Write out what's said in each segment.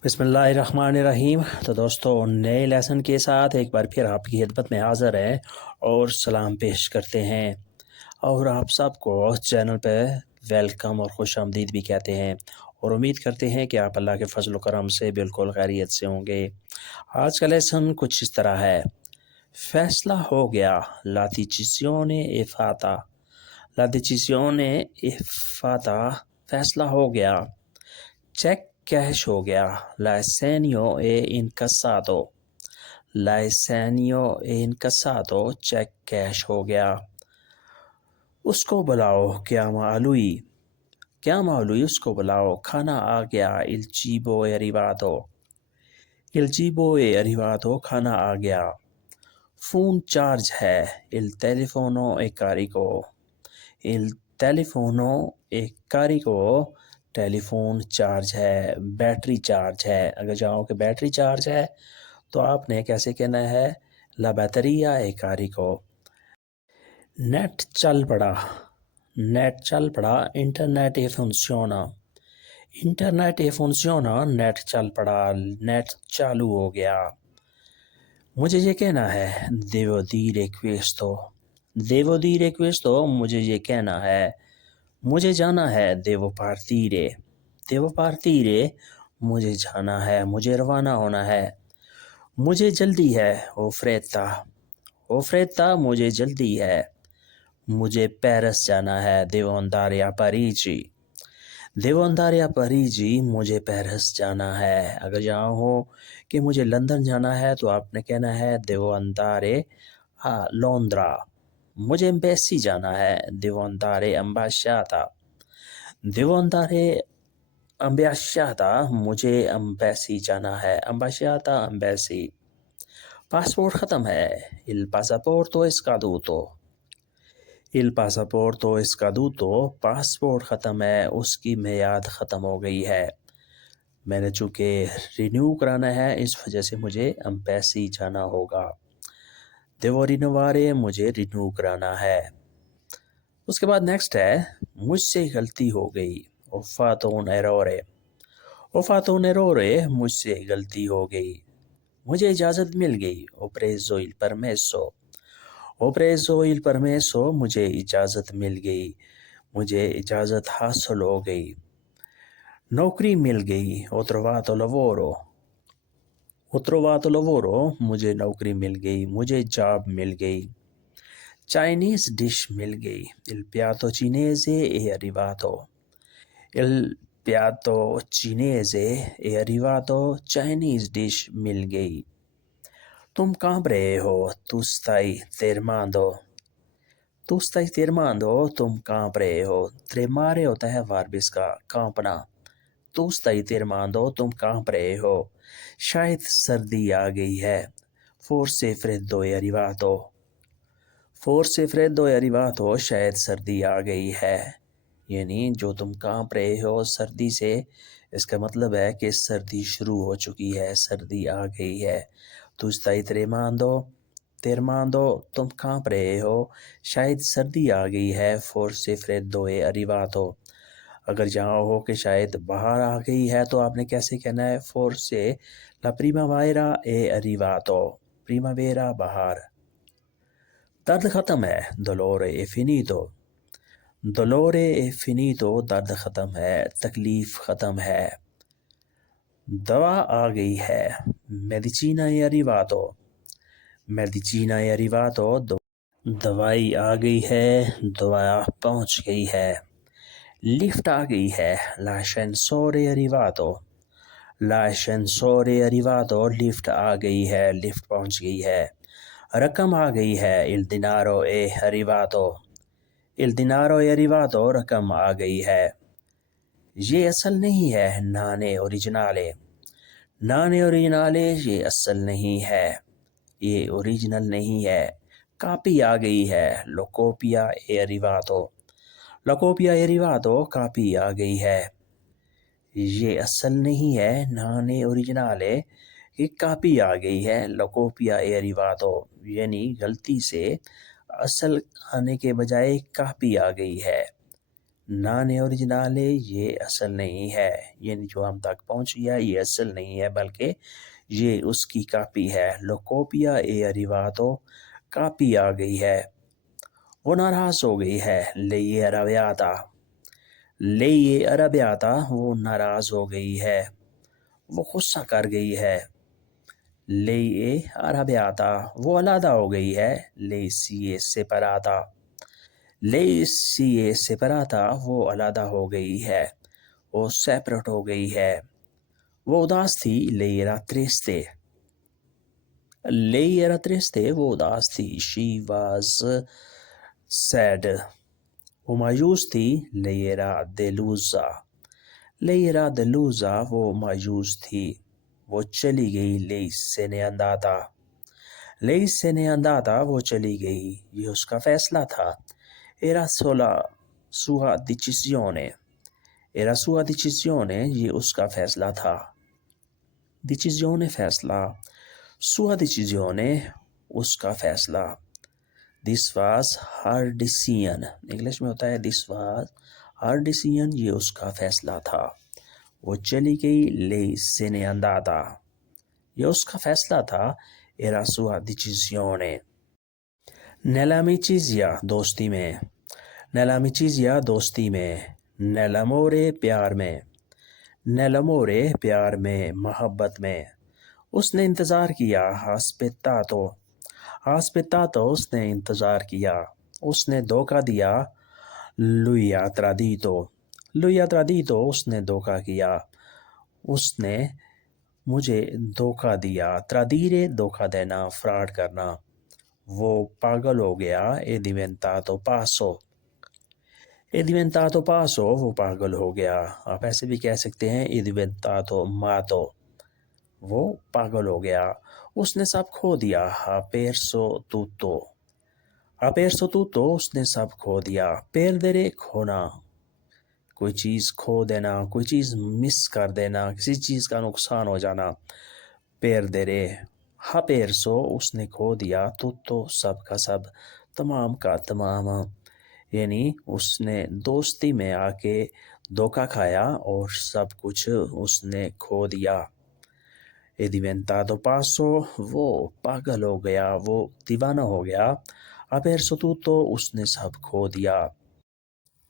بسم اللہ الرحمن الرحیم۔ تو دوستو، نئے لیسن کے ساتھ ایک بار پھر آپ کی خدمت میں حاضر ہیں اور سلام پیش کرتے ہیں، اور آپ سب کو چینل پہ ویلکم اور خوش آمدید بھی کہتے ہیں، اور امید کرتے ہیں کہ آپ اللہ کے فضل و کرم سے بالکل خیریت سے ہوں گے۔ آج کا لیسن کچھ اس طرح ہے: فیصلہ ہو گیا، لا decisione è fatta، لا decisione è fatta، فیصلہ ہو گیا۔ چیک کیش ہو گیا، l'assegno è incassato، l'assegno è incassato، cheque cash ہو گیا۔ اس کو بلاؤ، chiama lui، اس کو بلاؤ، کھانا آ گیا، il cibo è arrivato، il cibo è arrivato، کھانا آ گیا۔ فون چارج ہے، il telefono è carico، il telefono è carico، ٹیلی فون چارج ہے، بیٹری چارج ہے۔ اگر چاہو کہ بیٹری چارج ہے تو آپ نے کیسے کہنا ہے؟ لا batteria è carico۔ نیٹ چل پڑا، نیٹ چل پڑا، internet e funziona، internet e funziona، net چل پڑا، نیٹ چالو ہو گیا۔ مجھے یہ کہنا ہے، devo dire questo، devo dire questo، مجھے یہ کہنا ہے۔ مجھے جانا ہے، devo partire، devo partire، مجھے جانا ہے، مجھے روانہ ہونا ہے۔ مجھے جلدی ہے، ho fretta، ho fretta، مجھے جلدی ہے۔ مجھے پیرس جانا ہے، devo andare a Parigi، devo andare a Parigi، مجھے پیرس جانا ہے۔ اگر جہاں ہو کہ مجھے لندن جانا ہے تو آپ نے کہنا ہے، devo andare a Londra۔ مجھے ایمبیسی جانا ہے، devo andare ambasciata، devo andare ambasciata، مجھے ایمبیسی جانا ہے، ambasciata ایمبیسی۔ پاسپورٹ ختم ہے، il passaporto è scaduto، il passaporto è scaduto، passport ختم ہے، اس کی میعاد ختم ہو گئی ہے۔ میں نے چونکہ رینیو کرانا ہے، اس وجہ سے مجھے ایمبیسی جانا ہوگا۔ devo rinnovare، مجھے رینیو کرانا ہے۔ اس کے بعد نیکسٹ ہے، مجھ سے غلطی ہو گئی، ho fatto un errore، ho fatto un errore، مجھ سے غلطی ہو گئی۔ مجھے اجازت مل گئی، ho preso il permesso، ho preso il permesso، مجھے اجازت مل گئی، مجھے اجازت حاصل ہو گئی۔ نوکری مل گئی، ho trovato lavoro، ho trovato lavoro، مجھے نوکری مل گئی، مجھے جاب مل گئی۔ چائنیز ڈش مل گئی، il piatto cinese è arrivato، il piatto cinese è arrivato، Chinese dish مل گئی۔ تم کانپ رہے ہو، tu stai tremando، tu stai tremando، تم کانپ رہے ہو۔ tremare ہوتا ہے verb اس کا، کانپنا۔ tu stai tremando، تم کانپ رہے ہو۔ شاید سردی آ گئی ہے، forse freddo è arrivato، forse freddo è arrivato، شاید سردی آ گئی ہے۔ یعنی جو تم کانپ رہے ہو سردی سے، اس کا مطلب ہے کہ سردی شروع ہو چکی ہے، سردی آ گئی ہے۔ tu stai tremando، tremando، تم کانپ رہے ہو، شاید سردی آ گئی ہے، forse freddo è arrivato۔ اگر جہاں ہو کہ شاید بہار آ گئی ہے تو آپ نے کیسے کہنا ہے؟ forse la primavera è arrivato، primavera بہار۔ درد ختم ہے، dolore è finito، dolore è finito، درد ختم ہے، تکلیف ختم ہے۔ دوا آ گئی ہے، medicina è arrivato، medicina è arrivato، دوائی آ گئی ہے، دوا پہنچ گئی ہے۔ لفٹ آ گئی ہے، l'ascensore è arrivato، l'ascensore è arrivato، lift آ گئی ہے، لفٹ پہنچ گئی ہے۔ رقم آ گئی ہے، il denaro è arrivato، il denaro è arrivato، رقم آ گئی ہے۔ یہ اصل نہیں ہے، non è originale، non è originale، یہ اصل نہیں ہے، یہ اوریجنل نہیں ہے۔ کاپی آ گئی ہے، lo copia è arrivato، lo copia è arrivato، copy آ گئی ہے۔ یہ اصل نہیں ہے، non è originale، یہ کاپی آ گئی ہے، lo copia è arrivato، یعنی غلطی سے اصل آنے کے بجائے کاپی آ گئی ہے۔ نان اوریجنالے یہ اصل نہیں ہے، یعنی جو ہم تک پہنچ گیا یہ اصل نہیں ہے بلکہ یہ اس کی کاپی ہے. Lo copia è arrivato, کاپی آ گئی ہے. وہ ناراض ہو گئی ہے. Lei è arrabbiata. Lei è arrabbiata وہ ناراض ہو گئی ہے، وہ غصہ کر گئی ہے. Lei è arrabbiata وہ علیحدہ ہو گئی ہے. Lei si è separata. Lei si è separata وہ علیحدہ ہو گئی ہے، وہ سیپریٹ ہو گئی ہے. وہ اداس تھی. Lei era triste. Lei era triste وہ اداس تھی. She was sad. وہ مایوس تھی. Lei era delusa. Lei era delusa وہ مایوس تھی. وہ چلی گئی. Lei se n'è andata. Lei se n'è andata وہ چلی گئی. یہ اس کا فیصلہ تھا. Era sola sua decisione. Era sua decisione یہ اس کا فیصلہ تھا. Decisione فیصلہ. Sua decisione اس کا فیصلہ. This was her decision. English میں ہوتا ہے this was her decision یہ اس کا فیصلہ تھا. وہ چلی گئی. Lei se n'è andata. یہ اس کا فیصلہ تھا. Era sua decisione. Nell'amicizia دوستی میں. Nell'amicizia دوستی میں. Nell'amore پیار میں. Nell'amore پیار میں، محبت میں. اس نے انتظار کیا. Aspettato. Aspettato اس نے انتظار کیا. اس نے دھوکہ دیا. Lui ha tradito. Lui ha tradito اس نے دھوکہ کیا. اس نے مجھے دھوکہ دیا. Tradire دھوکہ دینا، فراڈ کرنا. وہ پاگل ہو گیا. È diventato pazzo. È diventato pazzo وہ پاگل ہو گیا. آپ ایسے بھی کہہ سکتے ہیں È diventato matto. وہ پاگل ہو گیا. اس نے سب کھو دیا. Ha perso tutto. Ha perso tutto اس نے سب کھو دیا. Perdere کھونا، کوئی چیز کھو دینا، کوئی چیز مس کر دینا، کسی چیز کا نقصان ہو جانا. Perdere. Ha perso اس نے کھو دیا. Tutto سب کا سب، تمام کا تمام. یعنی اس نے دوستی میں آ کے دھوکہ کھایا اور سب کچھ اس نے کھو دیا. È diventato pazzo وہ پاگل ہو گیا، وہ دیوانہ ہو گیا. Ha perso tutto اس نے سب کھو دیا.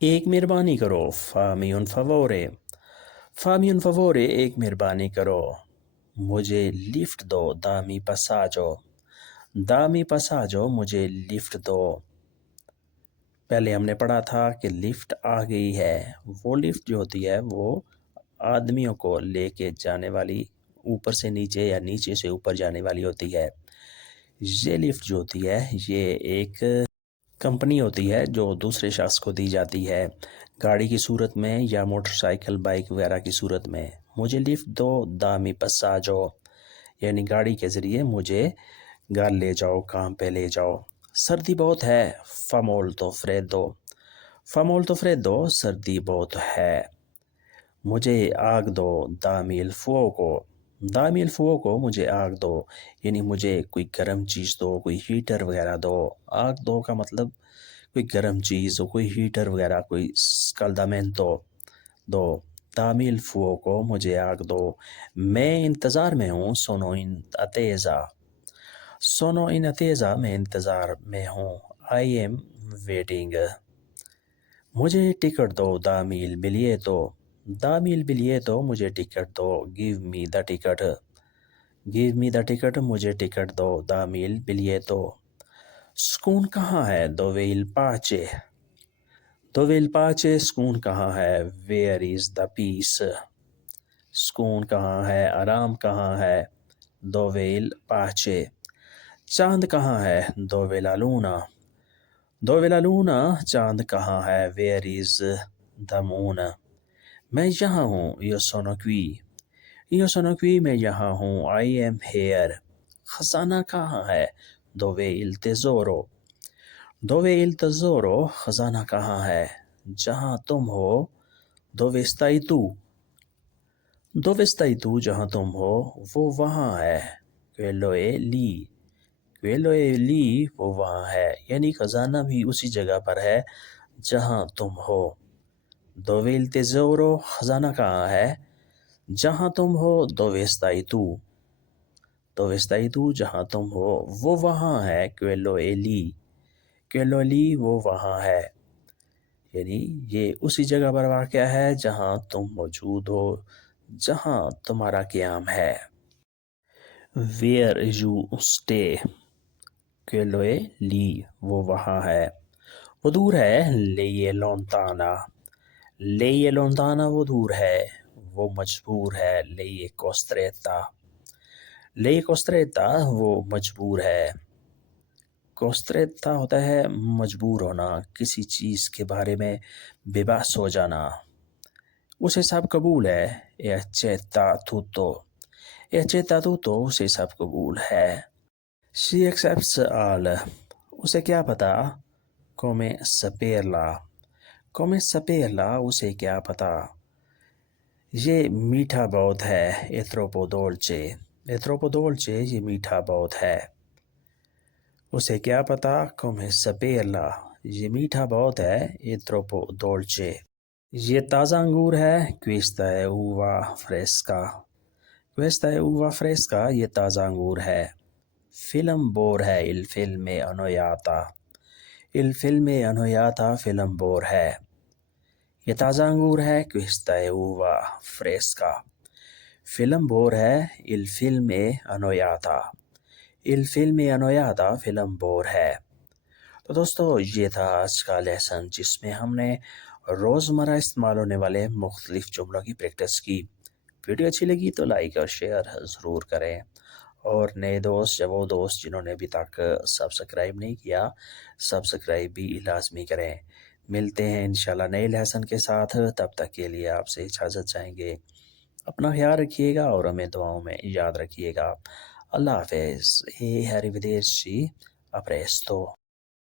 ایک مہربانی کرو. Fammi un favore. Fammi un favore ایک مہربانی کرو. مجھے لفٹ دو. Dammi passaggio. Dammi passaggio مجھے لفٹ دو. پہلے ہم نے پڑھا تھا کہ لفٹ آ گئی ہے. وہ لفٹ جو ہوتی ہے وہ آدمیوں کو لے کے جانے والی، اوپر سے نیچے یا نیچے سے اوپر جانے والی ہوتی ہے. یہ لفٹ جو ہوتی ہے یہ ایک کمپنی ہوتی ہے جو دوسرے شخص کو دی جاتی ہے، گاڑی کی صورت میں یا موٹر سائیکل بائک وغیرہ کی صورت میں. مجھے لفٹ دو. Dammi passaggio یعنی گاڑی کے ذریعے مجھے گھر لے جاؤ، کام پہ لے جاؤ. سردی بہت ہے. Fa molto freddo. Fa molto freddo سردی بہت ہے. مجھے آگ دو. Dammi il fuoco. Dammi il fuoco مجھے آگ دو، یعنی مجھے کوئی گرم چیز دو، کوئی ہیٹر وغیرہ دو. آگ دو کا مطلب کوئی گرم چیز ہو، کوئی ہیٹر وغیرہ، کوئی scaldamento دو. Dammi il fuoco مجھے آگ دو. میں انتظار میں ہوں. Sono in attesa. Sono in attesa میں انتظار میں ہوں. I am waiting. مجھے ٹکٹ دو. Dammi il biglietto. Dammi il biglietto مجھے ٹکٹ دو. Give me the ticket. Give me the ticket مجھے ٹکٹ دو. Dammi il biglietto. سکون کہاں ہے؟ Dove il pace. Dove il pace سکون کہاں ہے؟ Where is the peace. سکون کہاں ہے؟ آرام کہاں ہے؟ Dove il pace. چاند کہاں ہے؟ Dove la luna. Dove la luna چاند کہاں ہے؟ Where is the moon. میں یہاں ہوں. Io sono qui. Io sono qui میں یہاں ہوں. I am here. خزانہ کہاں ہے؟ Dove il tesoro. Dove il tesoro خزانہ کہاں ہے؟ جہاں تم ہو. Dove stai tu. Dove stai tu جہاں تم ہو وہ وہاں ہے. Quello è lì. Quello è lì وہ وہاں ہے، یعنی خزانہ بھی اسی جگہ پر ہے جہاں تم ہو. Dove il tesoro, خزانہ کہاں ہے؟ جہاں تم ہو dove stai tu. Dove stai tu, جہاں تم ہو وہ وہاں ہے quello è lì. quello è lì وہ وہاں ہے، یعنی یہ اسی جگہ پر واقع ہے جہاں تم موجود ہو، جہاں تمہارا قیام ہے۔ Where you stay. quello è lì وہ وہاں ہے، وہ دور ہے lei è lontana. lei è lontana وہ دور ہے، وہ مجبور ہے lei è costretta. lei è costretta وہ مجبور ہے۔ costretta ہوتا ہے مجبور ہونا، کسی چیز کے بارے میں بے بس ہو جانا۔ اسے سب قبول ہے e accetta tutto. e accetta tutto اسے سب قبول ہے۔ she accepts all. اسے کیا پتا؟ come saperla. come saperla اسے کیا پتا؟ یہ میٹھا بہت ہے è troppo dolce. è troppo dolce یہ میٹھا بہت ہے۔ اسے کیا پتا؟ come saperla یہ میٹھا بہت ہے è troppo dolce. یہ تازہ انگور ہے questa è uva fresca. questa è uva fresca یہ تازہ انگور ہے۔ فلم بور ہے il film è annoiata. il film è annoiata film bore ہے۔ یہ تازہ انگور ہے questa è uva fresca. Film bore ہے il film è annoiata. il film è annoiata film bore ہے۔ تو دوستو یہ تھا آج کا لیسن جس میں ہم نے روزمرہ استعمال ہونے والے مختلف جملوں کی پریکٹس کی۔ ویڈیو اچھی لگی تو لائک اور شیئر ضرور کریں، اور نئے دوست یا وہ دوست جنہوں نے ابھی تک سبسکرائب نہیں کیا، سبسکرائب بھی لازمی کریں۔ ملتے ہیں انشاءاللہ نئے لیسن کے ساتھ، تب تک کے لیے آپ سے اجازت چاہیں گے۔ اپنا خیال رکھیے گا اور ہمیں دعاؤں میں یاد رکھیے گا۔ اللہ حافظ۔ arrivederci، a presto۔